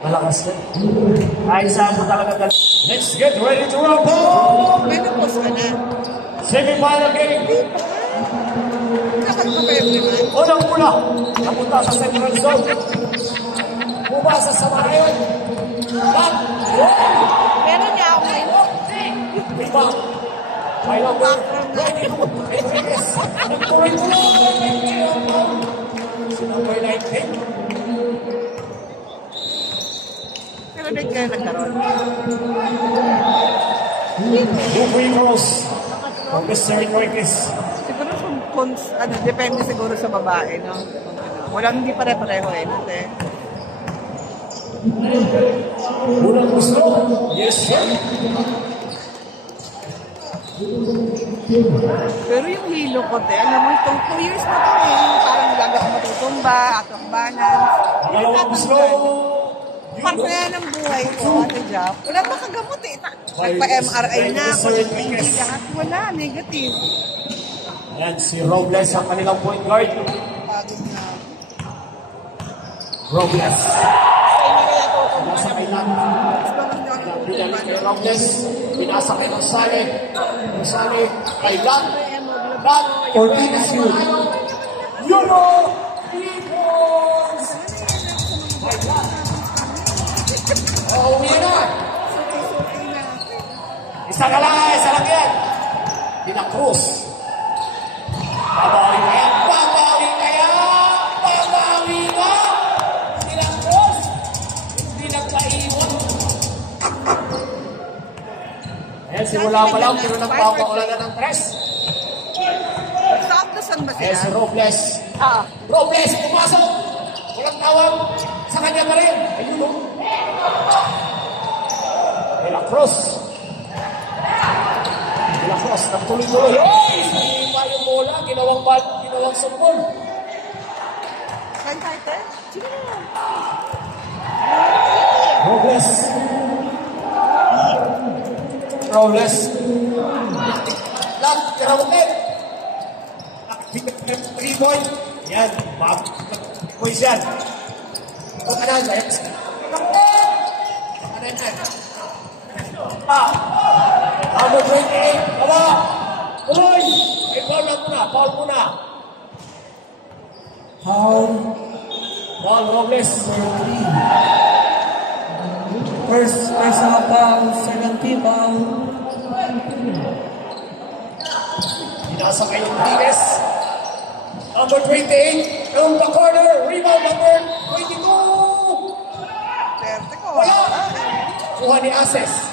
Malakas na. Ay, saan mo talaga talaga. Let's get ready to rumble! May napos ka na. Semi-final game. Nakakapayag naman. Unang-una, napunta sa Central Zone. Bumasa sa Marayon. Back. Meron niya ako ngayon. Lima. May number 22. Enriquez. Nag-22. Sinabay 19. Pero din kayo nagkaroon. Two free throws from Mr. Enriquez. Siguro kung depende siguro sa babae, no? Walang hindi pare-pareho eh. Unang gusto. Yes, sir. Pero yung hilo ko, alam mo, itong 2 years na ito eh. Parang lagi ako matutumba, atong balance. Dalawang gusto. Parte na ng buhay ko, Ate Jap. Wala pa kagamot eh. Nagpa-MRI na ako. Hindi lahat wala, negative. Ayan, si Robles ang kanilang point guard. Pagod na. Robles. Nasa kay Lang. Pinalik kay Robles. Pinasa kay Rosale. Rosale kay Lang. Lang. Ortiz. Yuno. Uwi na! Isa lang yan! Dina Cruz. Babawi kaya! Babawi kaya! Babawi ka! Dina Cruz! Hindi nagpaiwan. Ayan, simula pa lang, pero nagpapaulan na ng tres. Sakto saan ba sila? Ayan, si Robles. Robles, pumasok! Walang tawag. Sa kanya pa rin. Ayun o. De La Cruz. De La Cruz, nagtuloy-tuloy. Oy! Sinipa yung bola. Ginawang sumbol. Saan tayo? Sige na. Robles. Robles. Lang, tirawagin. 3 point. Yan. 3 points yan. Ito ka na, Zayas. Kanan yan. Number 28. Baba. Tuloy. May foul lang muna. Foul muna. Foul. Foul, Robles. First personal foul, second team foul. Pinasa kayo ng Tines. Number 28. From the corner. Rebound number 22. Swerte ko. Wala. Kuha ni Aces.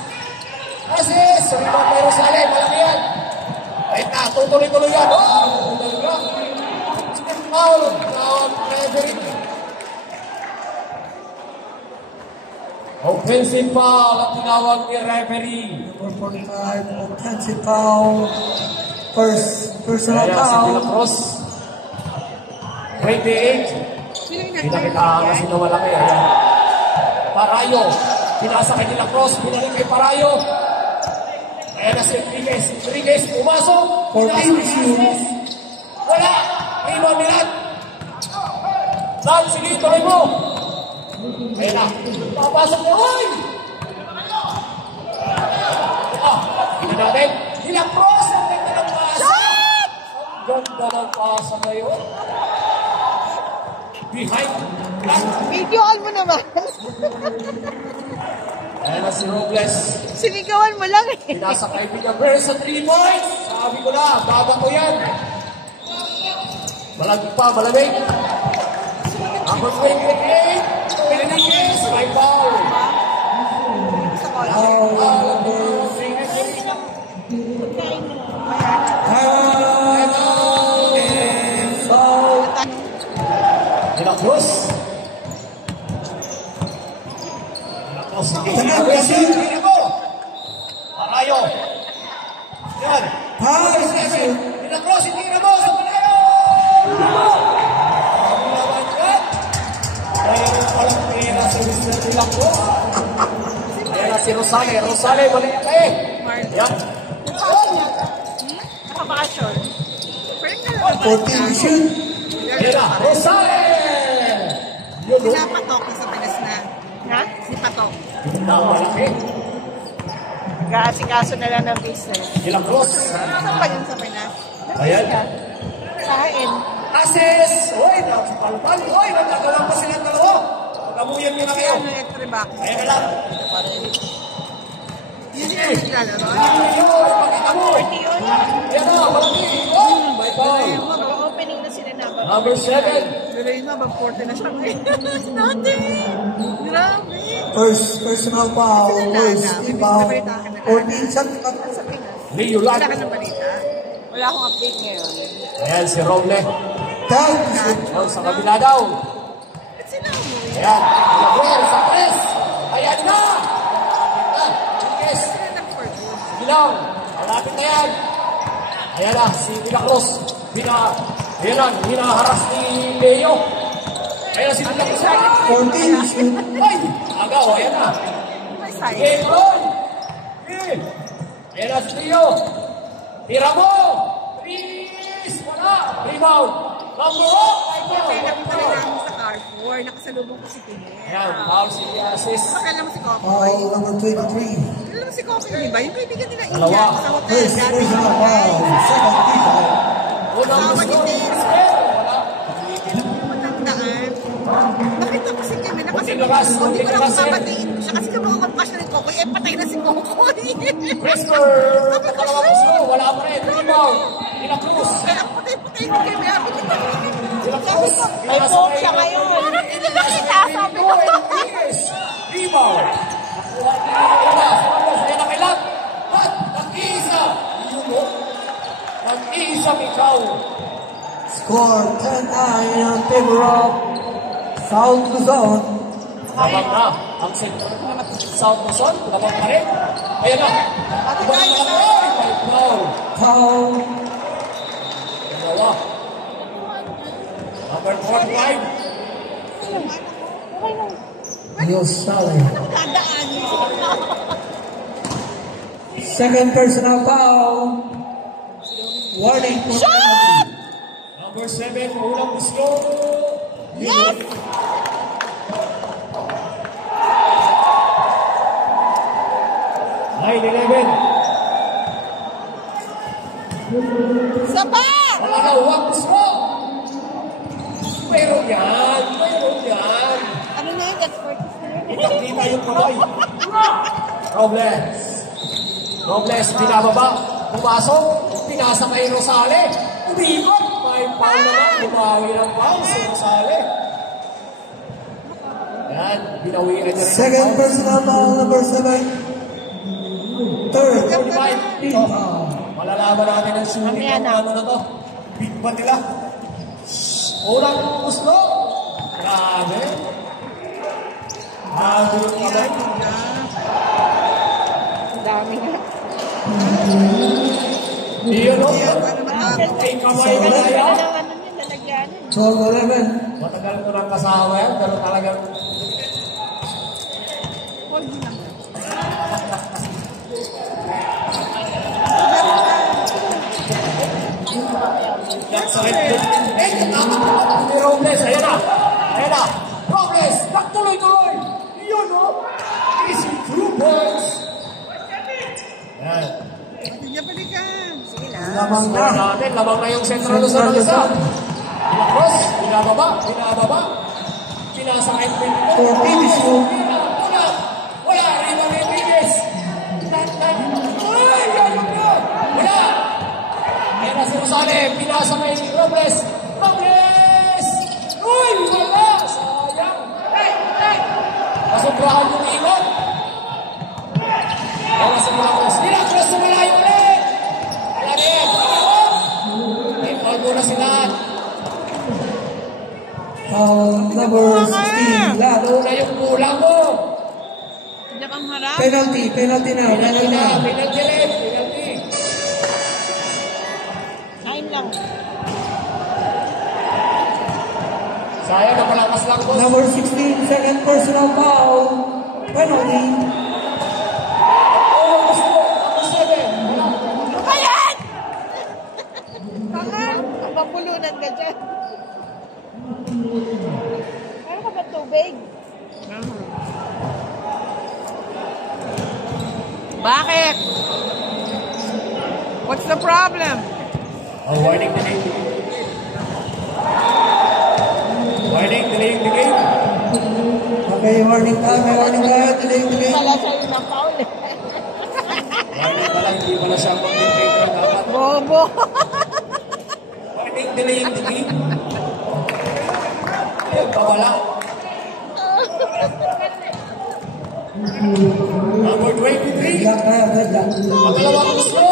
Aces. Rebound kay Rosale. Malaki yan. Wait na. Tutuloy-tuloy yan. Oh! Talaga. Step foul. Referee. Offensive foul at tinawag ni referee. Number 45, offensive foul. First personal Kaya si foul. De La Cruz. 28. Pinakita na sila malaki. Ayan. Parayo. Pinasa kay De La Cruz. Pinalik kay Parayo. Ayan na si Enriquez. Enriquez pumasok. Ortiz. Wala. Rebound nilat. Lang, sige, tuloy mo. Ayan na. Papasok niya. Hoy! Hindi natin. De La Cruz. Ang ganda ng pasa. Ang ganda ng pasa ngayon. Behind. Videoan mo naman. Ayan na si Robles. Sinigawan mo lang eh. Pinasa kay Villaver sa 3 points. Sabi ko na, baga ko yan. Malamig pa, malamig. Number 28. Pinanigis. May foul. Sa ko. De La Cruz. Hindi mo. Parayo. Yan. De La Cruz, hindi na mo. Sa Parayo. Naman yan. Mayroon palang pera sa De La Cruz. Ayan na si Rosale. Rosale, mali yan eh. Yan. Nakabakasyon. 14 shoot. Ayan na, Rosale! Yun, Pinapatok na sa Pinas na. Ha? Ang malaki. Kaasikaso na lang ng business. Ilang cross. Saan pa yun sa Pinas? Ayan. Kain. Assess! Uy, napalpal. Uy, nagkagawa pa silang dalawa. Pagamuyan nyo na kayo. Ano yung tribak? Ayan na lang. Yun yung naglalaro. Yun, pakita mo. Yun. Ayan na, malaki. Oh, my God. Mag-opening na sila na. Number 7. Pero yun nga, mag-40 na siya. Dati. Grabe. First personal foul was inbound. 14 shots. Sa Pinas. Leo Lag. Wala ka ng balita. Wala akong update ngayon. Ayan, si Roble. Down. Oh, sa kabila daw. Ba't sila umuwi? Ayan, Gabriel, sa press. Ayan na. Yes. Sila nag-forward. Bilang, malapit na yan. Ayan na, si Milacros. Ayan na, hinaharas ni Leo. Ayan na si Milacros. 14 shoot. Ay, agaw, ayan na. May side. Okay, tuloy. Okay. Ayan na si Leo. Tira mo. Please, wala. Rebound. Number 1. Kaya nakita na namin sa Carrefour. Nakasalubong ko si Tingin. Ayan, foul si Asis. Pakala mo si Coco. Foul number 23. Kilala mo si Coco, di ba? Yung kaibigan nila Dalawa. Ian sa hotel. First personal foul. Second free foul. Unang Tawag gusto. ni Tingin. Wala. Matandaan. Nakita ko si Kim, nakasalubong Lakas, ko. Hindi ko na lakas, mapapatiin mo siya. Kasi kamukha pa siya ni Coco. Eh, patay na si Coco. Whisper. Pagkalawa gusto. Wala pa rin. Rebound. Milacros. Kaya ang patay-patay ni Kim. Milacros. May phone siya ngayon. Parang hindi nakita, sabi ko. Rebound. Nakuha ni Alas. Ayan ang ilang. At nag-iisa. Nag-iisa ikaw. Score 10-9 in favor of South Luzon. Labang na. Ang center na South Luzon. Labang pa rin. Ayan na. Ibang na lang. Ay, foul. Foul. Dalawa. Number 45. Dios Sally. Kadaan. Second personal foul. Warning for penalty. Number 7. Unang gusto. Yes! Line 11. Saba! Wala na. Huwag gusto. Meron yan. Meron yan. Ano na yun? That's 44. Kita yung kamay. Robles. Robles, binababa. Pumasok. Pinasa kay Rosale. Umikot. May foul naman. Bumawi ng foul si Rosale. Yan. Binawiran niya rin. Second personal foul number 7. Third. 45. Team foul. Malalaman natin ang shooting ng ano na to. Big ba nila? Unang gusto. Grabe. Grabe yung kamay. Ang dami nga. Iyon o. Ay kamay na kaya. Ano yun, lalagyanan. 12-11. Matagal ko ng kasama yan, pero talagang Huwag yun naman. nagsakit. Eh, natatakot ni Robles. Ayan na. Ayan na. Robles, nagtuloy-tuloy. Iyon o. Easy 2 points. Yan. Hindi niya balikan. Sige na. Lamang na. Score natin. Lamang na yung Central Luzon ng isa. Pinakros. Pinababa. Pinababa. Pinasakit din ito. 14 shoot. Wala. Rima Rodriguez. Ay, ano ba? Wala. Ayan na si Rosale. Pinasakay si Robles. Robles! Uy, wala. Sayang. Kasobrahan yung ikot. Ayan na si Milacros. Milacros sa malayo ulit. Wala na yan. I-call muna sila. Foul number 16. Lado. Una yung kulang mo. Diyan kang harap. Penalty. Penalty na. Penalty na. Penalty rin. Penalty. Kain lang. Sayang na malakas lang, boss. Number 16. Second personal foul. Penalty. Oh, gusto. Number 7. Wala. Ano ba yan? Tanga. Mapulunan ka dyan. Meron ka ba tubig? Bakit? What's the problem? Oh, warning delay. Warning, delaying the game. Okay, warning tayo, may warning tayo, delay. Warning pala, hindi pala siya mag-dictate na dapat. Bobo. Warning, delaying the game. Ayun, pawala. Number 23. Black tayo, red black. Pangalawang gusto.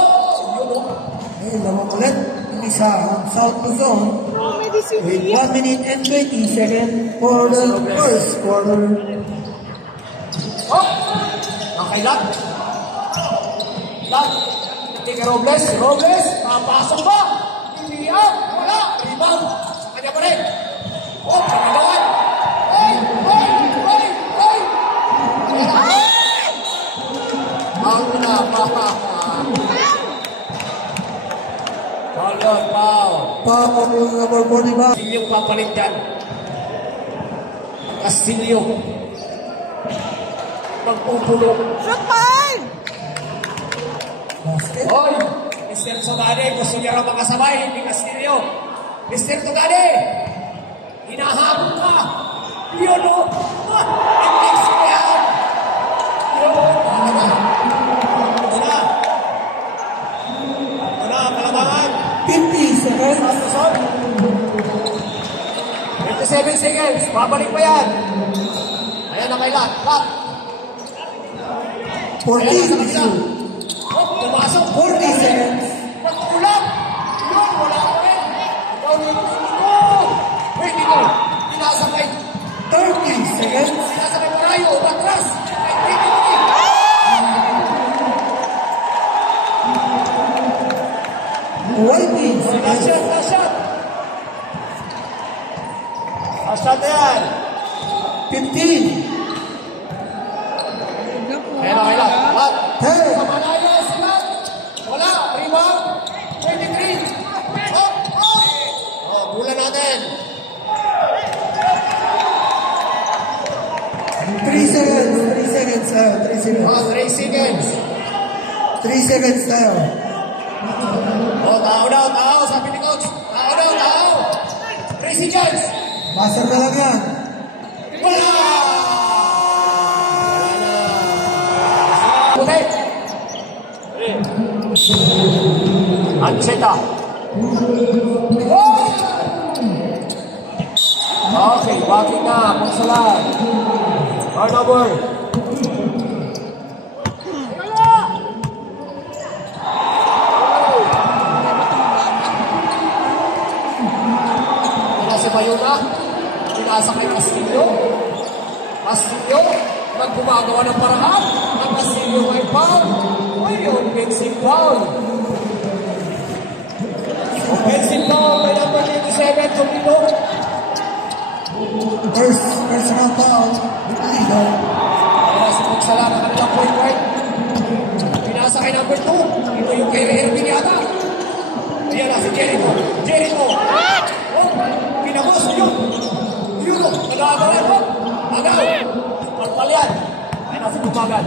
Okay, lamang ulit. Isa, South Luzon. With 1 minute and 20 seconds for the first quarter. Oh! Okay, Lat. Lat. Tika Robles. Robles. Papasok ba? Hindi out. Wala. Rebound. Sa kanya pa rin. Oh, kapagawan. Ay! Ang na, Hold on, foul. Foul yung number 45. Castillo papalit dyan. Castillo. Magpupulo. Shoot time! Basket. Hoy! Mr. Tugade, gusto niya raw makasabay, hindi Castillo. Mr. Tugade! Hinahabol ka! Yun o! Hindi siyahan! Yun! Ano ba? Ito na! Ito na, kalabangan! 50 seconds. 27 seconds. Babalik pa yan. Ayan na kay Lat. Lat. 40 seconds. Pumasok. 40 seconds. Pagkulang. Yun, wala ka rin. Ikaw dito. Wait, dito. Pinasakay. 30 seconds. Pinasakay mo rayo. Patras. Waiting. Lashat, lashat. Lashat na yan. 15. Ayan na kay Lat. Lat. 10. Sa Manayas, Lat. Wala. Rebound. 23. Oh, oh. Oh, bulan natin. 3 seconds. 3 seconds tayo. 3 seconds. Oh, 3 seconds. 3 seconds tayo. Oh, tao. Sabi ni Coach. Tao. 3 seconds. Basta na lang yan. Wala! Puti. Ancheta. Okay, bakit na. Pagsalan. Turnover. Si Bayuna, pinasa kay Castillo. Castillo, naggumagawa ng paraan. Ang Castillo ay foul. Ayun, offensive foul. Offensive foul by number 27, Tumino. First personal foul. Leader. Kaya si Pugsala ng kanilang point guard. Pinasa kay number 2. Ito yung kay Irving yata. Ayan na si Jericho. Oh, pinabos yun. Yun o, nag-aagalan mo. Agaw. Pagpalyan. Ayan na si Bumagan.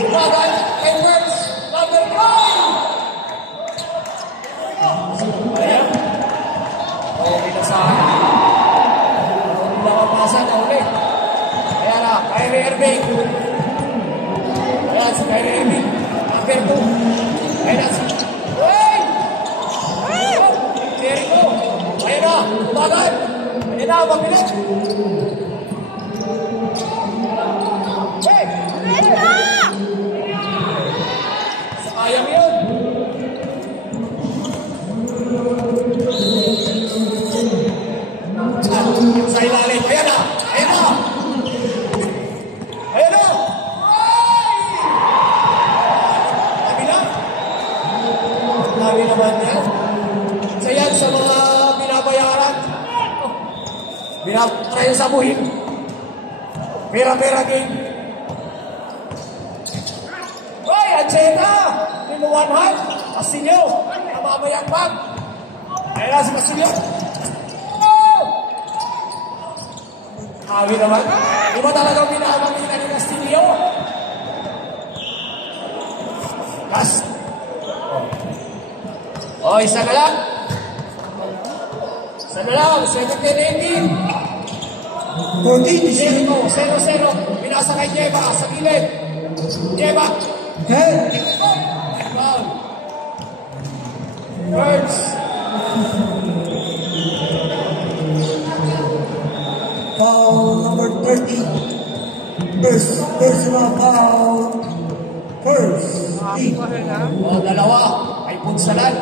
Bumagan, kay Works, number 5. Ayan. Okay na sa nakapasan na ulit. Ayan na, Kyrie Irving. Ayan si Kyrie Irving. Number 2. Ayan na si... Jericho. Ayan na, Bumagan. Ayan na, mapilit. Hey! Sayang yun. Sa ilalim. Ayan na. Dami naman yan. Sa yan, sa mga binabayaran. Binabayaran sa buhin. Pera-pera game. Hoy, Ancheta! Pinuwanhan! Castillo! Namamayang bag! Ayan na si Castillo. Hawi naman. Di ba talagang pinamagina ni Castillo? Last. Oh, isa na lang. Isa na lang. 17-18. 14 is Jericho, 0-0. Pinasa kay Jeba sa gilid. Jeba. head. Foul. Birds. Foul number 30. Personal foul. First team. O, dalawa. Ay punsalan.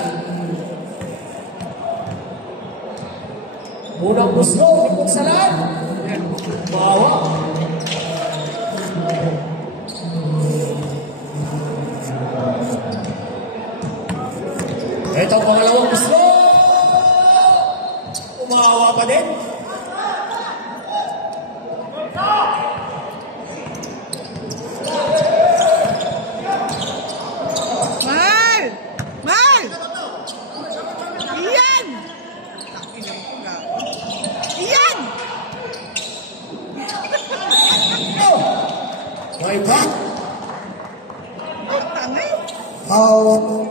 Unang gusto, ay punsalan. Bawa. Ito ang pangalawang gusto. Umawa pa din. Mal! Mal! Iyan! Iyan! May back. Tangay! Foul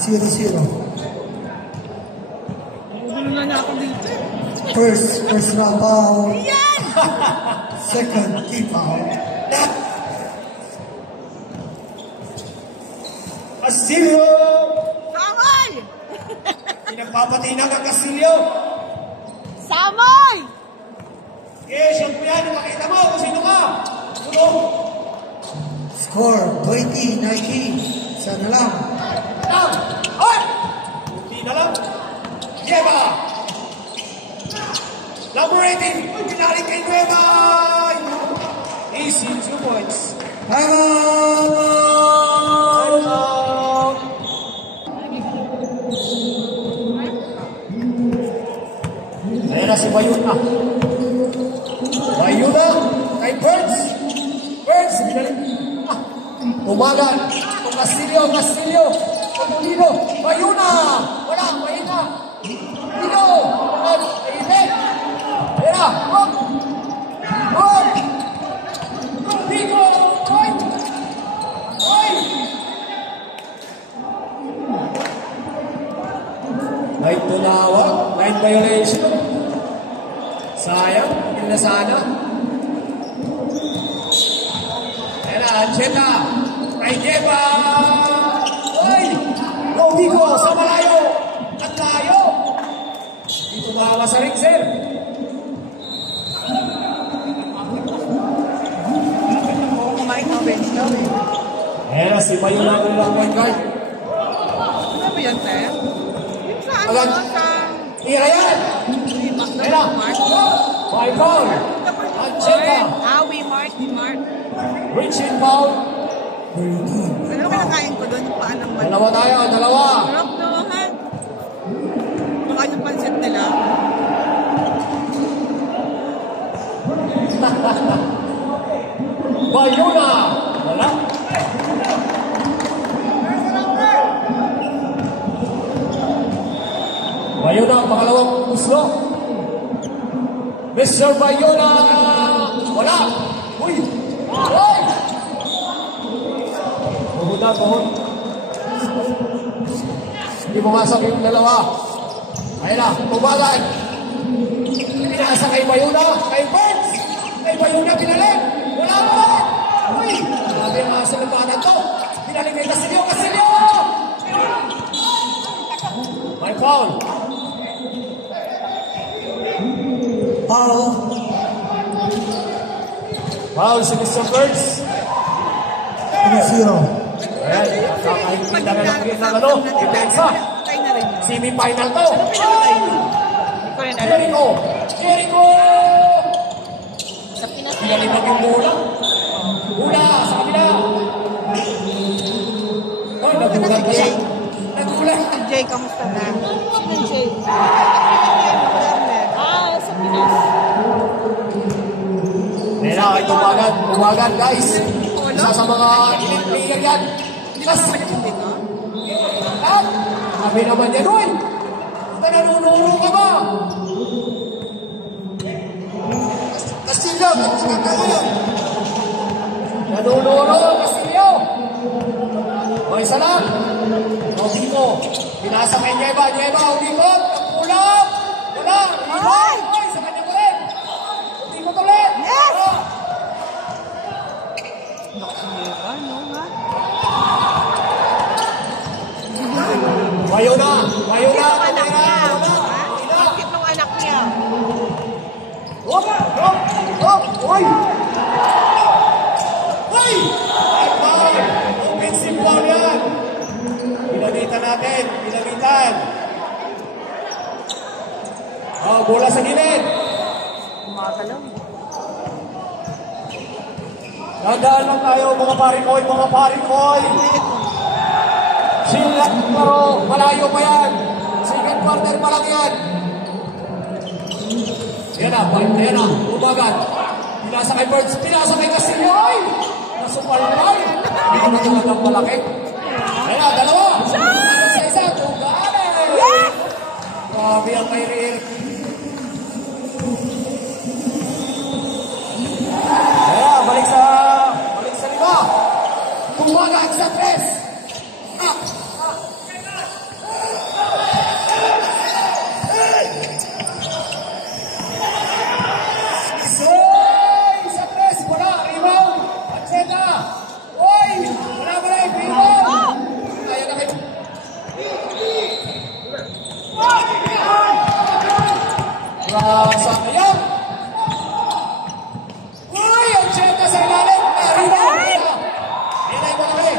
0-0. Gulo na ako dito. First personal foul. Iyan! Second team foul. Castillo! Samoy! Pinagpapatinag ang Castillo. Samoy! Okay, shot mo yan. Makita mo kung sino ka. Tulong. Score 20-19. Sana lang. Lang. Ay! Hindi na lang. Jeba. Number 18. Pinaling kay Jeba. Easy 2 points. Time out! Ayan na si Bayuna. Bayuna kay Birds. Birds, binalik. Umagan. Castillo, Castillo. Pagulino. Bayuna. Wala, Bayuna. Dino. Ayun. Ayan na. Rock. Rock. Pico. Roy. Roy. Night tunawag. Night violation. Sayang. Hindi na sana. Ayan na. Ancheta. Kay Jeba. Ay. Lobigo sa malayo. At layo. Dito ba sa ring, sir? Kumain ka, bench daw eh. Ayan na. Si Bayo na ng point guard. Ano ba yan, Te? Yung sa ano, Agad. sa... Tira yan. Mark na Ayan na. Mark. By foul. Ancheta. We Mark. Reaching foul. Ano ba nakain ko doon? Yung paan ng manok? Dalawa tayo. Dalawa. Sarap no, ha? Baka yung pansit nila. Bayuna. Wala. Bayuna ang pangalawang uslo. Mr. Bayuna. Wala. Uy. Uy. Buhod. Hindi pumasok yung dalawa. Ayun na. Tumagan. Pinasa kay Bayuna. Kay Burns. Kay Bayuna pinalik. Wala mo. Uy. Grabe ang mga salubanan to. Pinalik kay Castillo. Castillo. May foul. Foul. Foul si Mr. Burns. 3-0. Ayan. Kakahinda na lang rin ng ano. Depensa. Patay na rin yun. Semi-final to. Pinatay yun. Hindi ko rin alam. Jericho. Jericho. Sa Pinas. Pinalibag yung bola. Bola sa kabila. Oh, nagulat ka siya. Nagulat. Si Jay, kamusta na? Sino Jay? Sa Pinas. Ayan na, tumagan guys. Isa sa mga elite player yan. Hindi ba naman yung dito? At, sabi naman yan, uy, nanunuro ka ba? Castillo, nanunuro, Castillo. O, isa lang. O, dito. Pinasa kay Nieva. Nieva, umikot. Ang pulang. Wala. Ay! Oy, sa kanya ko rin. Umikot ulit. Yes! O, Ano nga? Mayo na. Mayo na. Bakit nung anak niya? Wala. Bakit nung anak niya? Hop! Hop! Hop! Oy! Oy! Ay, foul! Offensive foul yan! Pinagitan natin. Pinagitan. Oh, bola sa gilid. Kumagalaw. Dadaan lang tayo, mga parikoy, mga parikoy. Sila, pero malayo pa yan. Second quarter pa lang yan. Yan na, umagat. Pinasa kay Birds, pinasa kay Castillo. Ay! Nasupal pa. Hindi na talagang malaki. Yan na, dalawa. Sa isa, tugaan eh. Yes! Grabe ang kay Rear. Yan, balik sa lima. Tumagat sa tres. Sa tres, wala, rebound. Panseta. Oy, wala, rebound. Ayan na kayo. Rasa kaya. Uy, ang Cheta sa ilalim. Rebound. Nilay mo kami.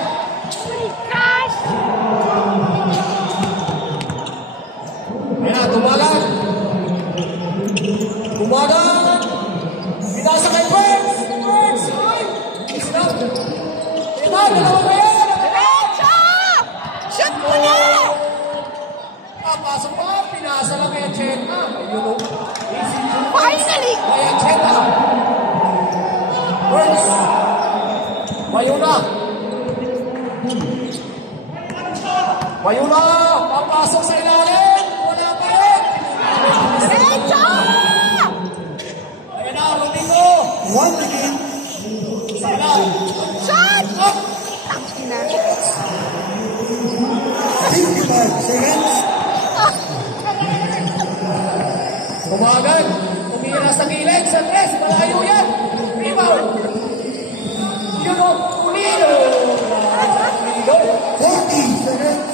Ayan, tumalan. Tumalan. Pinasa kay Birds. Birds. Oy. Stop. Diba, dalawa ba yan? Diretso! Shoot mo na! Pasok pa. Pinasa lang kay Cheta. Ayun o. Finally! Kaya Cheta. Birds. Mayuna. Mayuna. Papasok sa ilalim. Wala pa rin. Diretso! Ayan na, Rodrigo. Once again, Sa ilalim. Shot! Up. Tangina. 55 seconds. Tumagan. Tumira sa gilid. Sa tres. Malayo yan. Rebound. Yun o. Pulido. Pulido. 40 seconds.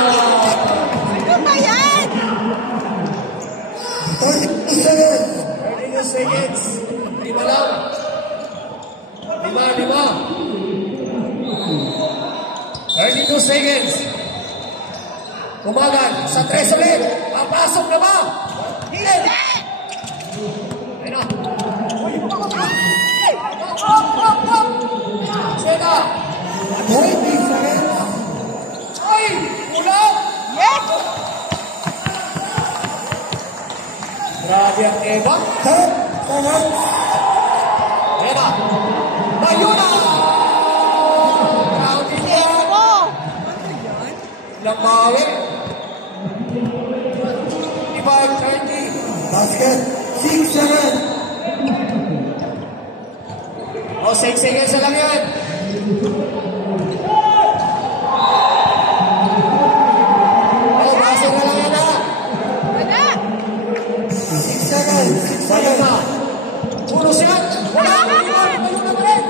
Ano ba yan? 32 seconds. 32 seconds. Lima lang. Lima. 32 seconds. Tumagan. Sa tres ulit. Papasok na ba? Hindi! Ayun na. Ay! Up. Sena. 20 seconds. Ay! Ulang! Yes! Grabe ang Eva. 10 seconds. Eva. Mayuna! Grabe niya. Epo! Lamawi. 35-30. Basket. 6 seconds. O, 6 seconds na lang yan. O, pasok na lang yan ha. Wala! 6 seconds. 6 seconds. Mayuna. Puno siya. Wala. Mayuna pa rin.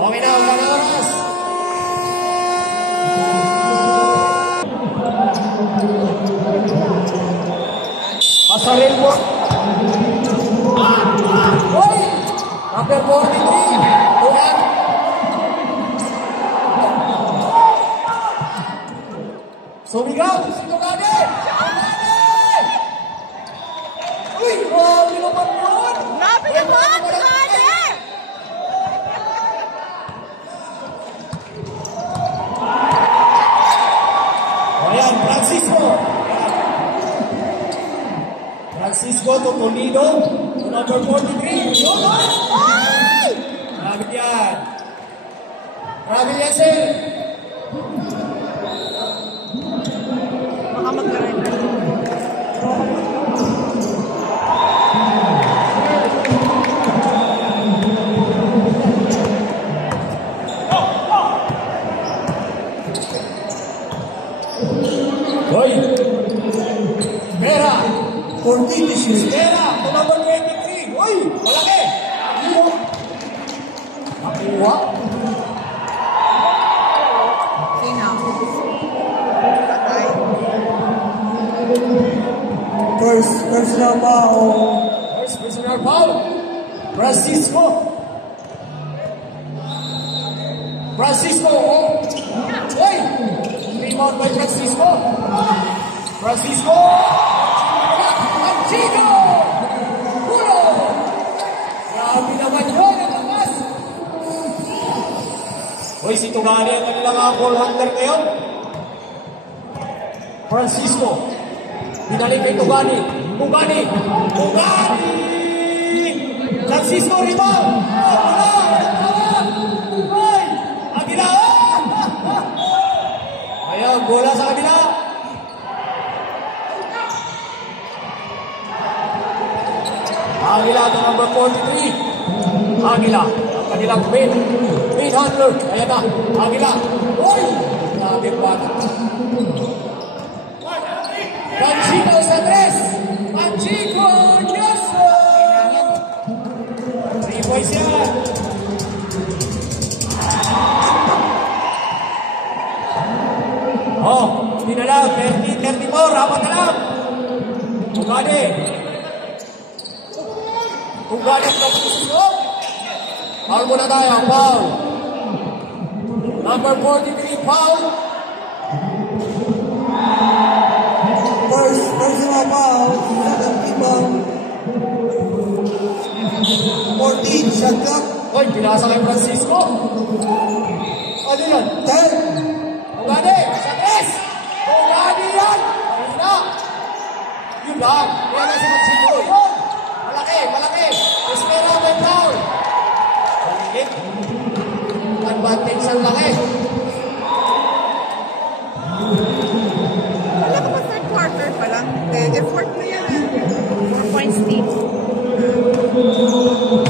Okay na, wala na oras. Pasaril mo. Hoy! Number 43. Ulan. Sumigaw. Sino gani? Uy! Grabe naman yun! Grabe naman! Grabe! Ayan, Francisco. Francisco Topolino, number 43. Yun, Ay! grabe yan. Grabe yan, sir. Baka magkaroon 14 to shoot. Estela, to number 23. Uy, malaki. Nakuha. Sino? Patay. First personal foul. First personal foul. Francisco. Oh. Uy, rebound by Francisco. Francisco. Chico! Pulo! Grabe naman yun, ang lakas! Uy, si Tugani ang kanilang ball hunter ngayon. Francisco. Binalik kay Tugani. Tugani! Francisco, rebound! Uy! Agila! Ayun, bola sa kabila. Agila, number 43. Agila, ang kanilang main handler. Ayan na, Agila. Uy! Grabe bata. Panchico sa 3. Panchico, yes! 3 points yan. Oh, hindi na lang. 30-34, apat na lang. Tugani. Tugani ang kapusok. Foul muna tayo, foul. Number 43, foul. First personal foul. Second rebound. 14 shot clock. Uy, pinasa kay Francisco. Ano yan? 10. Tugani, sa 3. Tugani yan. Ayun na. Yun lang. Yan na si Francisco. Yun. Malaki. Espera may foul. Balik. Advantage ang laki. Wala ka pa third quarter pa lang. Effort mo yan. 4 points team.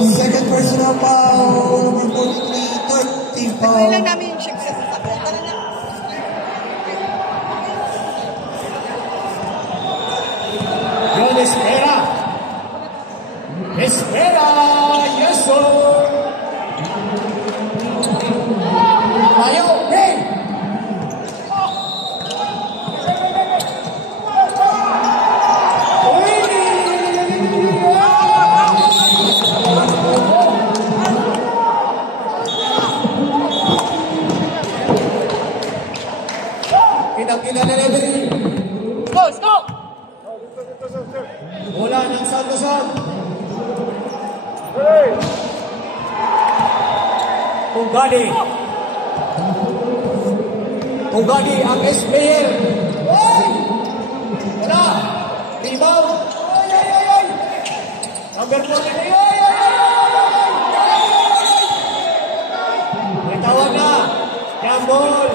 Second personal foul. Number 43. Third team Pwede foul. lang namin yung ship sa sasakyan. Tara na. Yun, Espera. Yes, sir. Tayo, hey! Pinagkita na referee. Stop! Wala ng Santosan. Tugani ang S-player. Hey! Wala! Rebound! Ay! Number 43. May tawag na. Jambol!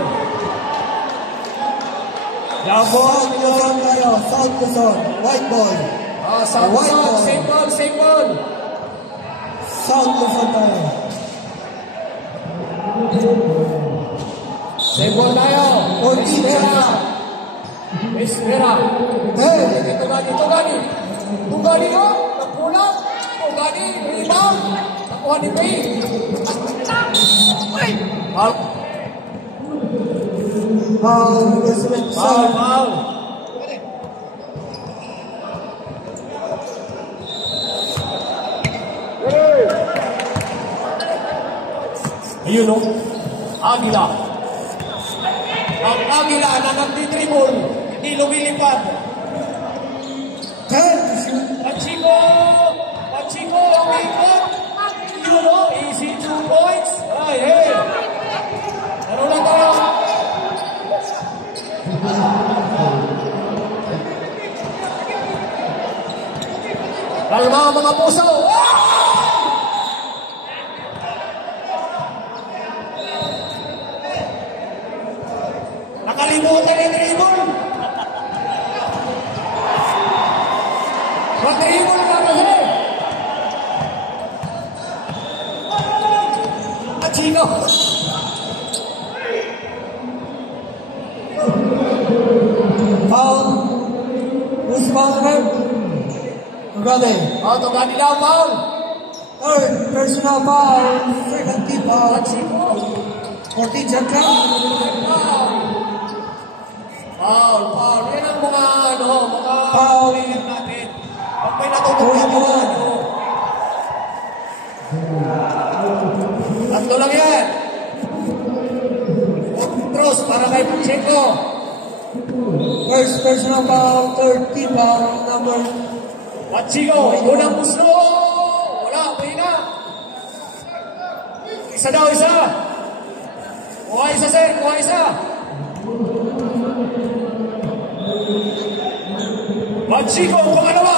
South Luzon tayo. South Luzon. White ball. Same ball. South Luzon tayo. Same ball tayo. 14 Espera. Hey! Tugani yun. Nagpulang. Tugani. Rebound. Nakuha ni Pay. Foul. Resident South. Foul. Ayun o. Agila. Ang Agila na nagtitribol. Hindi lumilipad. 10 to shoot. Panchico, ang ikot. Yun o, easy 2 points. Ay, hey. Ano lang tayo? Kalma mga puso. Nakalimutan yung dribble. Mag-dribble ka kasi. Achino. Foul. Who's foul, Herb? Tugade. Tugade daw, foul. Third personal foul. Second team foul. 14 shot clock. Foul. Yan ang mga Foul. player natin. Pag may natutunan yun. Tatlo lang yan. Cross para kay Pacheco. First personal foul. Third team foul. Number Pacheco. Unang puso. Wala. Mahina. Isa daw, isa. Kuha isa, sir. Kuha isa. Pacheco, pangalawa.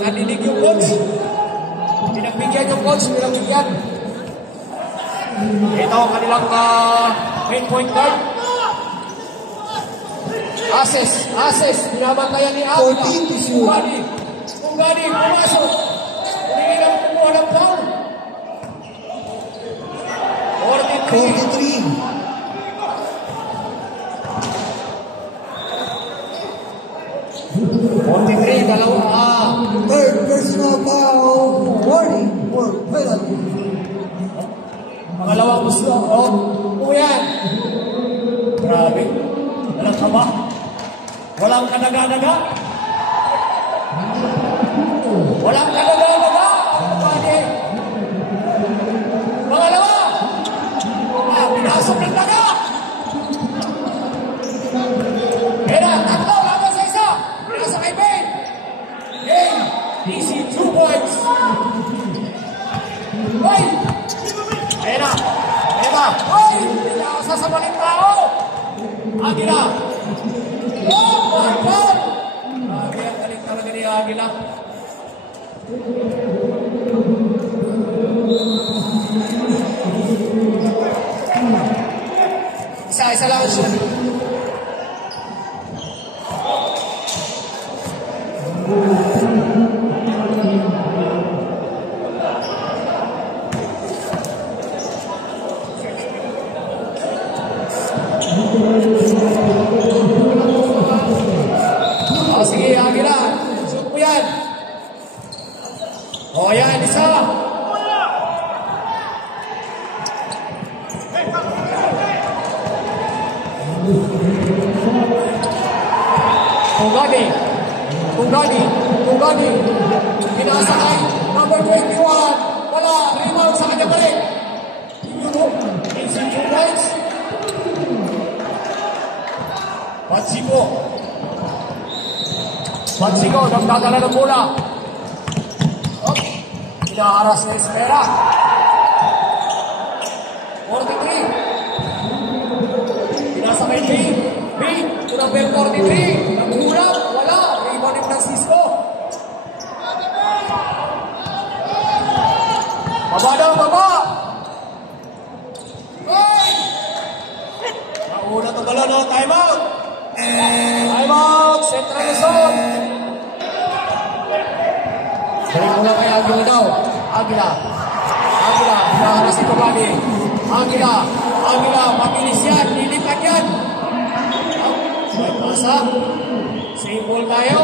Nadinig yung coach. Pinagbigyan yung coach. Pinagbigyan. Ito ang kanilang main point guard. Ases. Binabantayan ni Avila. Tugade, pumasok. Hindi lang kumuha ng foul. 43. 43, dalawa. Third personal foul. Warning for penalty. Pangalawang gusto. Yan. Grabe. Walang kaba. Walang kadaga-daga. Walang kadaga-daga. Pangalawa. Pinasok ng daga. Kaya, tatlo. Laban sa isa. Pinasa kay Ben. Game. DC 2 points. Hoy! Ayan na. Hoy! Pinasa sa maling tao. Agila. Marcon! Grabe ang galing talaga ni Agila. Isa lang siya. Sige, Agila. Shoot mo yan. Yan, isa. Tugade. Pinasakay. Number 21. Wala. Rebound sa kanya balik. Inside 2 points. Pacheco, nagdadala ng bola. Inaaras na Espera. 43. Pinasa kay Bane. Number 43. Nagulap. Wala. Rebound ni Francisco. Baba. Hey! Nauna to bala na. Time out. Central Luzon. Balik mula kay Agila daw. Agila. Hinaharas si Tugade. Agila. Mabilis yan. Lilipat yan. May pasa. Same ball tayo.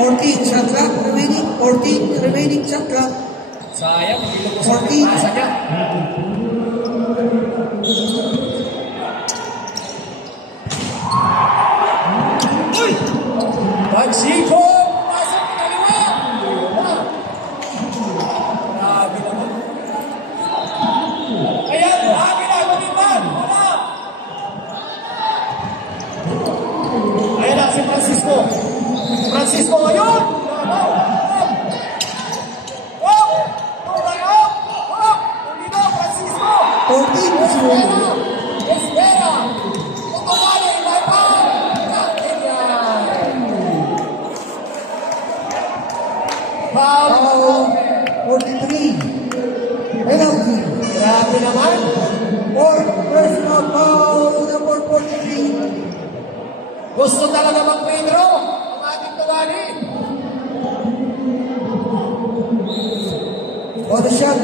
14 shot clock remaining. 14 remaining shot clock. Sayang. Hindi ko sa 14. pasa niya. Pacheco! Pasok na liwa! Grabe naman. Ayan, Agila, lumipad! Wala! Ayan na si Francisco. Ayun! Hindi na, Francisco! 14 Espera! Tugade, may power! foul. 43. Penalty. Grabe naman. Fourth personal foul. Number 43. Gusto talaga mag-Pedro ang ating Tugade. On the shot.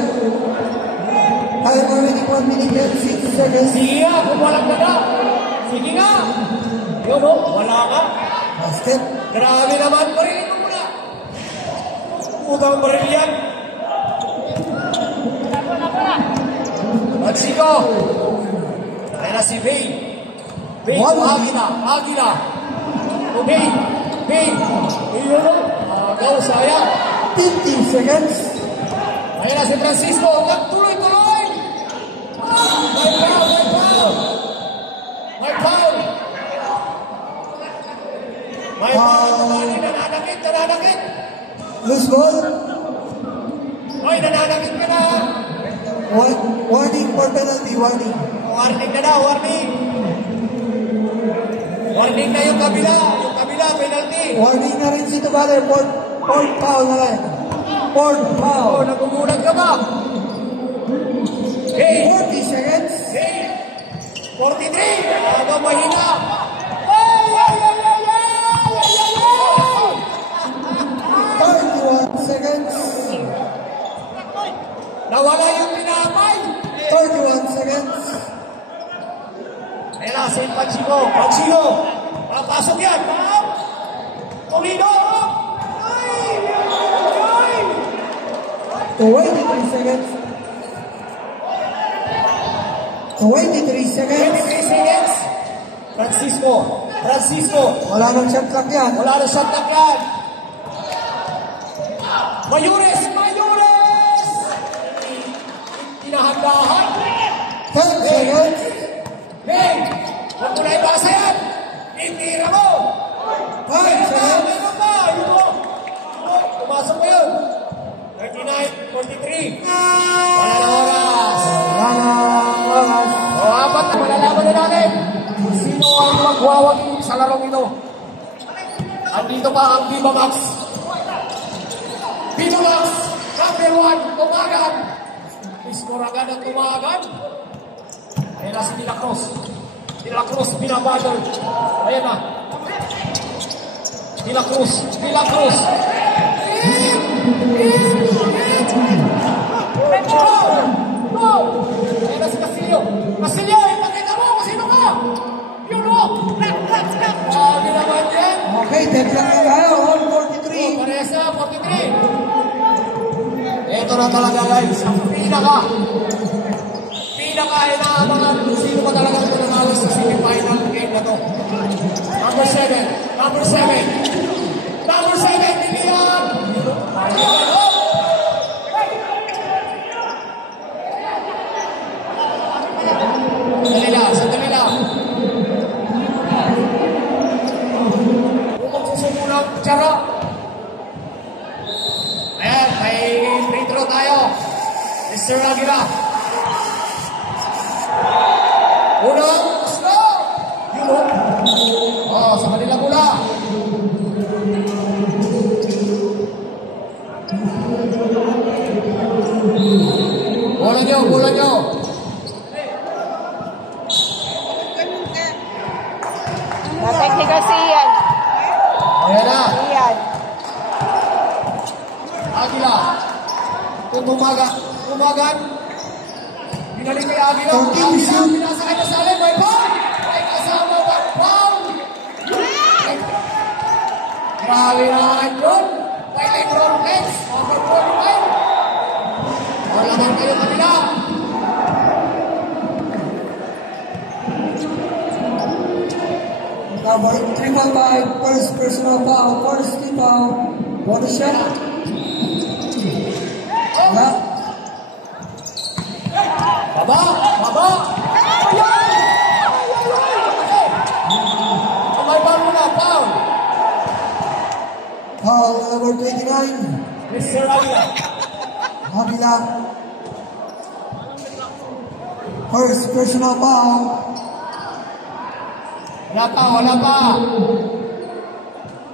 Time remaining 1 minute and 6 seconds. Sige nga, kung walang daga. Sige nga. Yun mo, wala ka. Basket. Grabe naman, barilin mo muna. Utang baril yan. Magsiko. Kaya na si Bay. Bay, agi na. O Bay. Iyon. Agaw, sayang. 15 seconds. Kaya na si Francisco. Tuloy-tuloy. May foul. Nananakit. Loose ball. Oy, nananakit ka na. Warning for penalty, warning. Warning na, warning. Warning na yung kabila. Penalty. Warning na rin si Tubaler. Fourth foul na rin. Fourth foul. Nagugulat ka ba? Hey! 40 seconds. Hey! 43! Ano, mahina! 31 seconds. Nawala yung pinapay! 31 seconds. Ayan na, St. Pachino. Papasok yan! Tolino! 23 seconds. 23 seconds. 23 seconds! Francisco! Wala nang shot clock yan. Mayures! Tinahandahan! 10 seconds. Hey! Huwag mo na ibasa yan! Itira mo! 5 seconds. Meron pa! Pumasok mo yun! 39, 43. Wala na oras! O, apat na malalaman na natin kung sino ang magwawagi sa larong ito. Andito pa ang Viva Max. Viva Max! Number 1, tumagan! Iskor agad ang tumagan. Ayan na si De La Cruz, binabattle. Ayan na. De La Cruz. Go! Ayan na si Castillo, ipakita mo kung sino ka! Yun o! Grabe naman yan! Okay, 10 lang na tayo. All 43. Parehas na, 43. Ito na talaga guys, ang pinaka-inaabangan kung sino ba talaga nanalo sa semi-final game na to. Number 7, Lilian! Sandali lang. Kung magsusumunang tsara. Ayan, may free throw tayo. Mr. Aguila. Unang gusto. Yun o. Sa kanila mula. Bola nyo. Dapat ni Gasian. Ayan na. Iyan. Aguila. Tumagan. Binalik kay Aguila. Aguila, pinasakay na sa alin. May foul. May kasama pa. Foul. Grabe naman yun. Kay Lebron James. Number 45. Wala naman kayo kabila. Number 315, first personal foul, first team foul. What a shot. Yeah. Baba. May foul muna, foul. Foul number 29. Mr. Aguila. Aguila. First personal foul. Wala pa.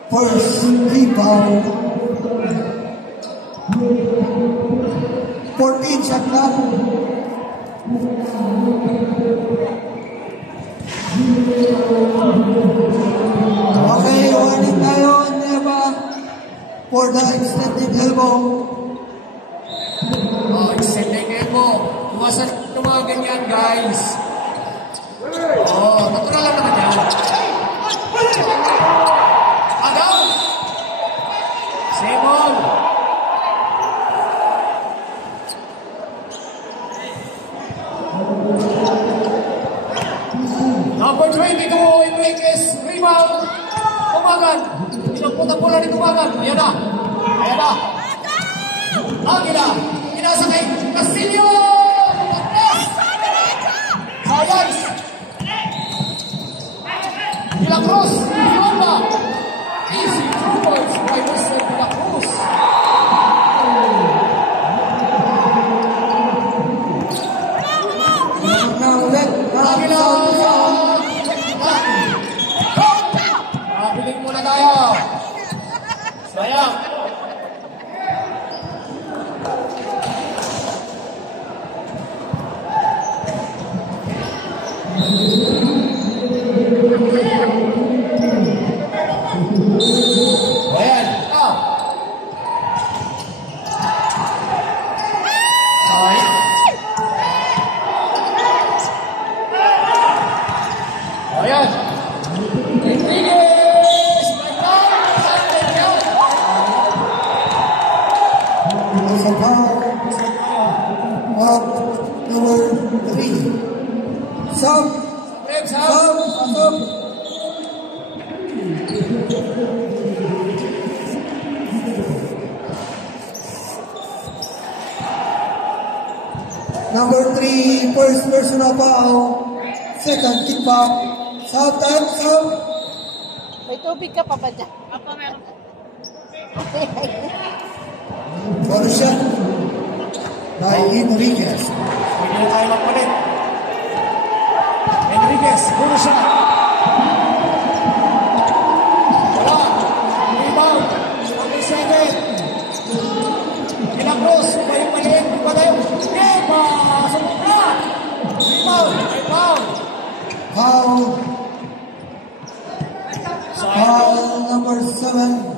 First team foul. 14 shot clock. Okay, warning tayo, Neva, for the extended elbow. Extended elbow. Iwasan ng mga ganyan, guys. Natural lang naman yan. Sulpot ang bola ni Tumagan. Ayan na. Ayan na. Agila. Inasa kay Castillo. Sayans. De La Cruz. Yonda. Easy 2 points by Mr. De La Cruz. Now let Agila. Piling muna tayo. Sayang. Ayan. Ayan. Rodriguez. somehow of number 3. Sub. Number 3, first personal foul. Second kickback. Sub time, sub. May tubig ka pa ba dyan? Apa, meron. For a shot by Enriquez. Hindi na tayo magpalit. Enriquez, puro siya. Wala. Rebound. Number 7. De La Cruz. Ba yung maliit? Ba tayo? Eba! Sumpa! Rebound. Rebound. Foul. Foul number 7.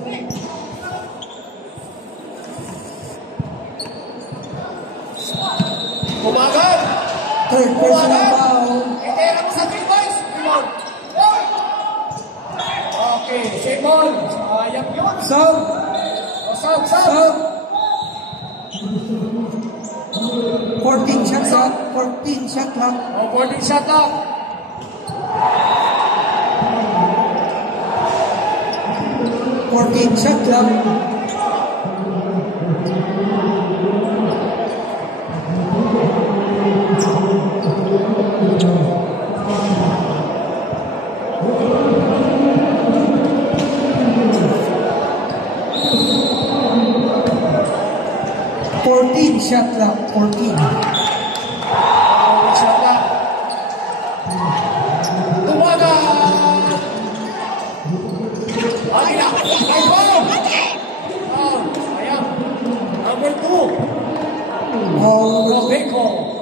Bumagan. Third personal foul. Hindi, ako sa 3 points. Rebound. Okay, same ball. Sayang yun. Sub. Sub. Sub. 14 shot clock. 14 shot clock. 14 shot clock. Shot clock. Shot clock, 14. Shot clock. Tumaga! Agila! Ay, foul! Foul! Sayang. Number 2. Robeco.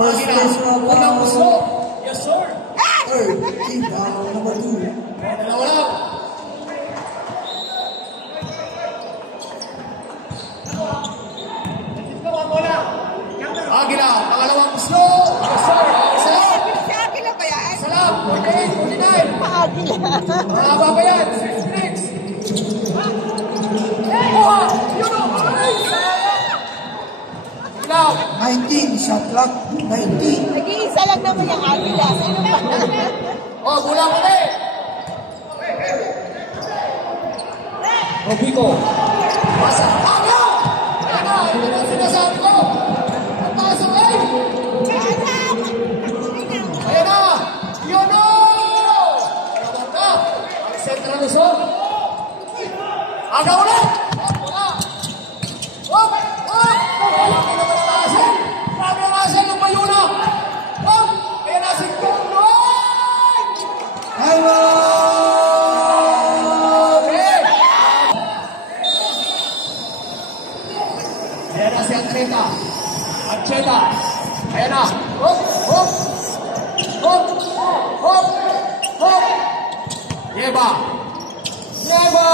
First personal Unang foul. gusto. Yes, sir. Third team foul, number 2. Dalawa lang. Agila, pangalawang gusto. Yes, sir. Salam. Si Agila ba yan? Salam. 48, 49. Agila. Mahaba pa yan. 6 minutes. Kuha! Yun o! Ilaw! 19 shot clock, 19. Nag-iisa lang naman yung Agila. Sino pa? Oh, gulang ulit! Robico. Pasa. Agla! Ayan na! Ito na sinasabi ko! Ang pasok ay! Ayan na! Yun o! Naman ka! Ang Central Luzon. Aga ulit! Wala! Hop! Hop! Grabe naman ang asin! Grabe ang asin ng Bayuna! Hop! Ayan na si Conroy! Hello! Okay! Ayan na si Ancheta. Ancheta. Ayan na. Hop! Hop! Hop! Hop! Hop! Yeba! Yeba!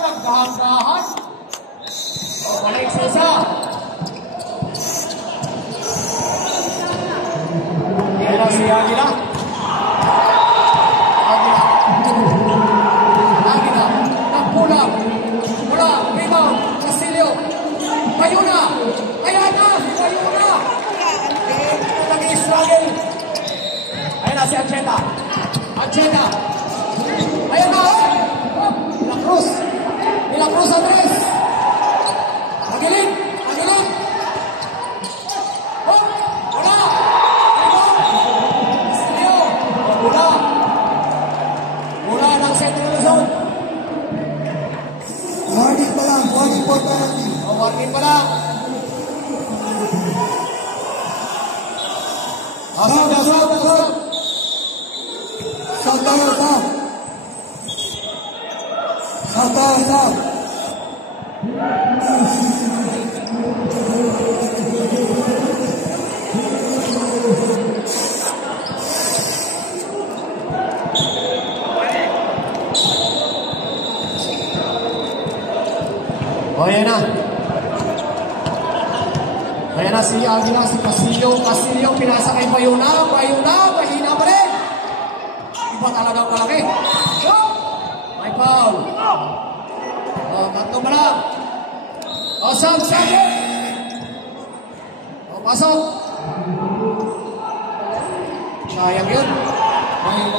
Nagdahan-dahan. O, balik sa isa. Ayan na si Agila. Agila. Agila. Nagpulang. Cruz Andres. Agilid. Agilid. Oh, wala. Castillo. Wala. Wala ng Central Luzon. Warning pa lang, warning for penalty. Warning pa lang. Stop, stop, stop. Stop tayo, stop. Stop tayo, stop. O, yan na. Ayan na si Aguila, si Castillo. Castillo, pinasakay pa yun na. Mahina pa rin. Iba talagang malaki. Go! May foul. O, tatlo pa lang. O, Sam. O, pasok. Sayang yun.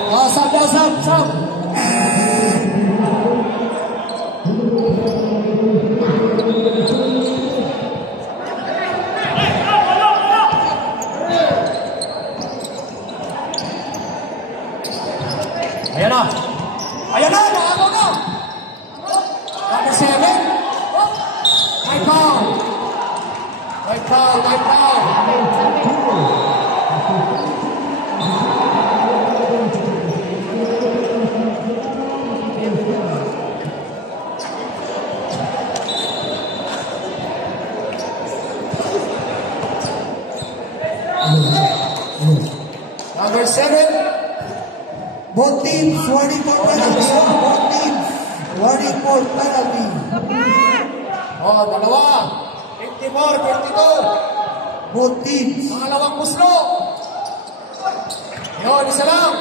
O, Sam. Ayan na, nakakaw na. Number 7. May foul. Number 7. Both teams warning for penalty. Both teams warning for penalty. Oh, dalawa. 54, 52. Both teams. Pangalawang muslo. Yun, isa lang.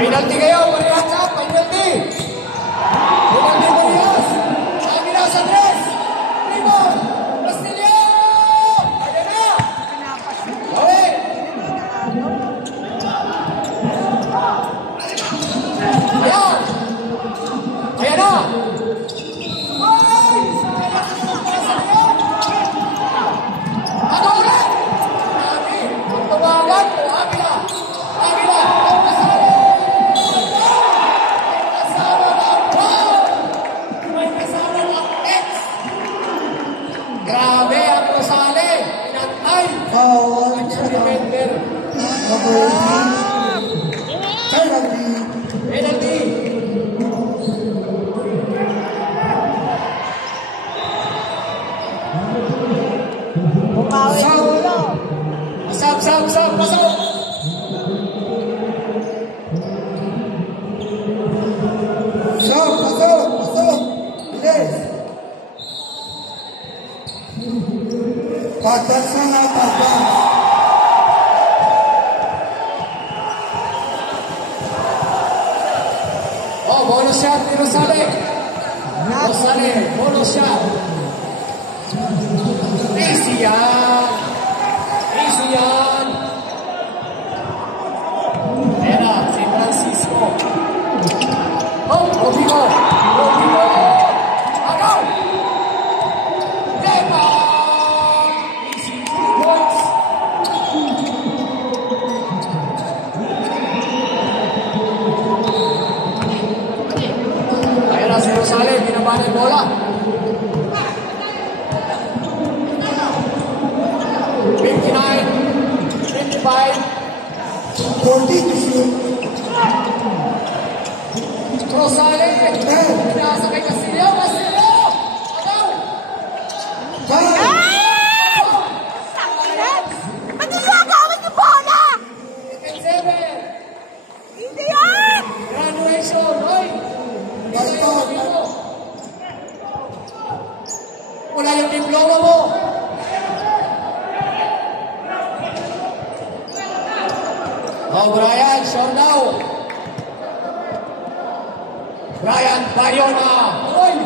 Penalty kayo, parehas ka, penalty. Penalty parehas. Aguila sa 3. Rebound. Castillo. Ayan na. Gawi. Ayan. Ayan na. Ano ulit? Ang tumagan ko, Aguila. Aguila. Grabe ang Rosale. Inantay. Foul. Kanyang defender. Number 3. Penalty. Penalty. Bumawi ang ulo. Pasok. Pasok. Pasok. Bilis. Pagdans na pagdans. Oh, bonus shot ni Rosale. Bonus shot. Easy yan. Ayan na, si Francisco. Oh, Rodrigo. Agaw. Dema. Easy 3 points. Ayan na si Rosale, binaban ang bola. 59, 55. 40 to shoot. Rosale. Pinasa kay Castillo. Agaw. Foul. Sakit! Ba't nagagawin yung bola? 7. Hindi yan! Graduation. Hoy. Wala yung diploma mo. Oh, Brian, show now. Brian Bayona. Hoy.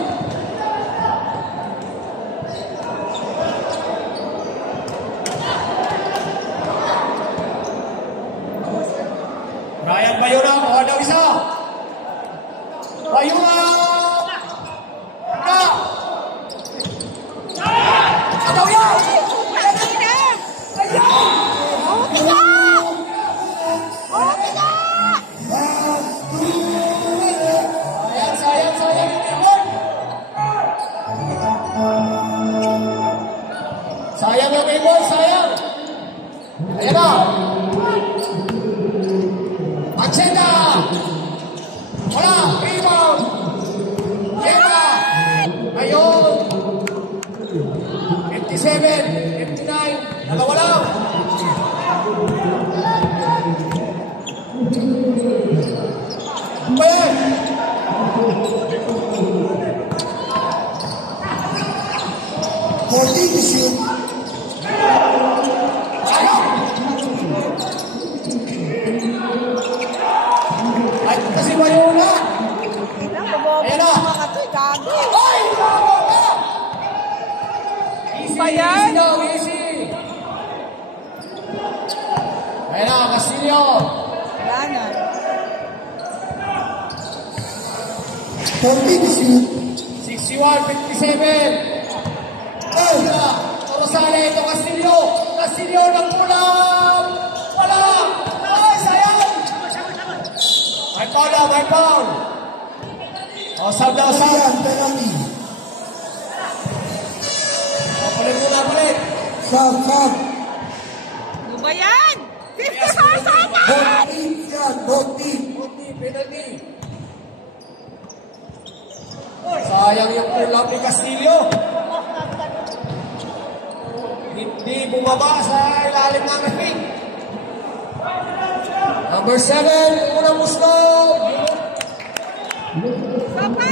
Ryan Bayona, kuha daw isa. Bayona! Na! Ataw yan! Lagi na! Okay na! Okay na! Sayang, sayang yung ibon. Sayang yung ibon, sayang. Ayan na. Macheta! Wala, rebound! Yema! Ayun! 57, 59, dalawa lang. Bayan! Fourteen to shoot. Ay, kasi Bayona! Ayan na! Mga to, gago! Ay! Bravo ka! Easy, Ba yan? easy daw, easy. Ayan na, Castillo. Wala na. 14 to shoot. 61-57. Ay! Rosales, ito Castillo. Castillo ng pulang. Wala! Ay, sayang! May foul na, may foul. O, sab daw, sab. Ayan, penalty. O, palit muna, palit. Sub, sub. Ano ba yan? 54 seconds! 14 yan, 14. Penalty, penalty. Sayang yung pull-up ni Castillo. Hindi bumaba sa ilalim ng ring. Number 7, unang muslo. Papa!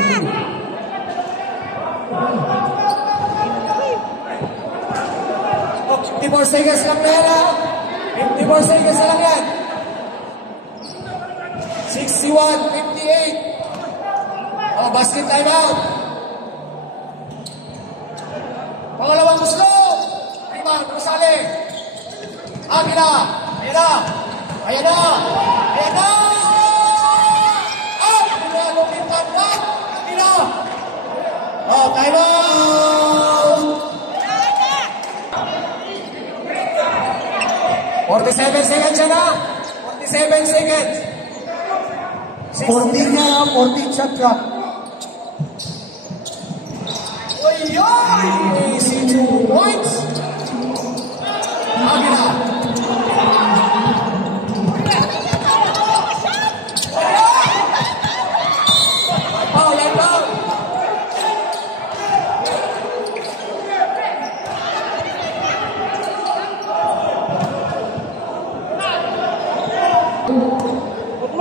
54 seconds lang na yan, ha? 54 seconds na lang yan. 61-58. Oh, basket time out. Pangalawang muslo. Rebound, Rosales. Aguila. Ayan na. Ayan na. Ayan na. Ah! Pinagong pintan na. Aguila. Oh, time out. 47 seconds siya na. 47 seconds. 14 na, 14 shot clock. Oy, oy! Easy 2 points. Aguila. Foul, line foul.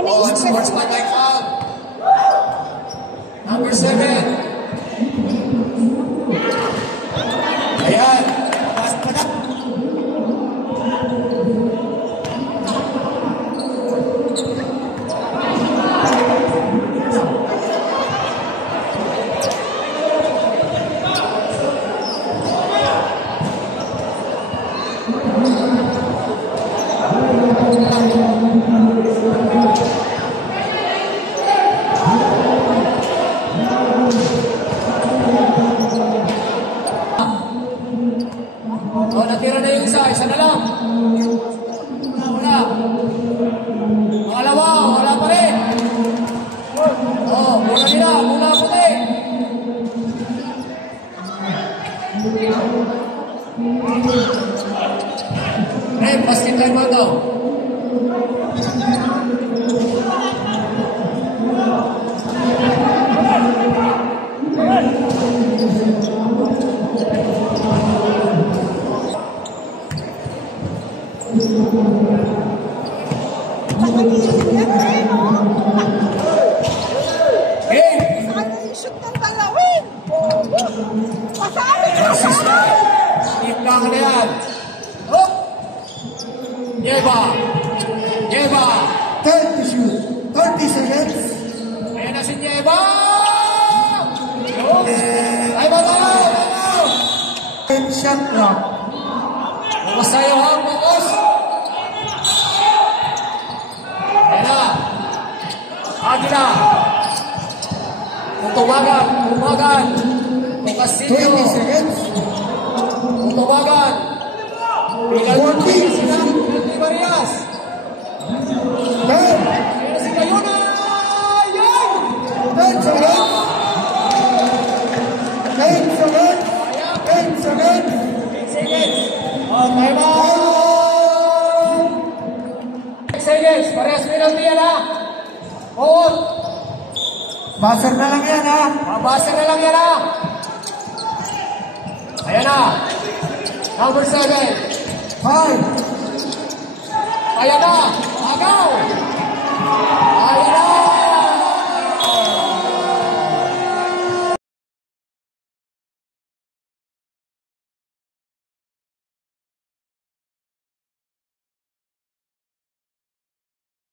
Oh, it's sportsman line foul. Number 7. Ayan. Pass pa na. Oh, natira na yung isa na lang. Wala. Pangalawa, wala pa rin. Oh, mula nila, mula puti. Basket time out daw. Game! Sana yung shoot ng dalawin! Pasabi ka sana! Team lang na yan. Oh! Yeba! Yeba! 10 to shoot. 30 seconds. Ayan na si Yeba! Ay, matalaw! Matalaw! 10 shot clock. Bukas tayo, ha? Bukas! Ayan na! Agila. Tutuwagan. 20 seconds. Tutuwagan. Bigal 40. sila. Penalty Marias. 10. Kaya si Kayuna. Yan! 10 seconds. 10 seconds. 10 seconds. 8 seconds. Oh, time out. 6 seconds. Parehas penalty yan ha. Forward. Buzzer na lang yan, ha? Mabasa na lang yan ha. Ayan na. Number 7. 5. Ayan na. Agaw.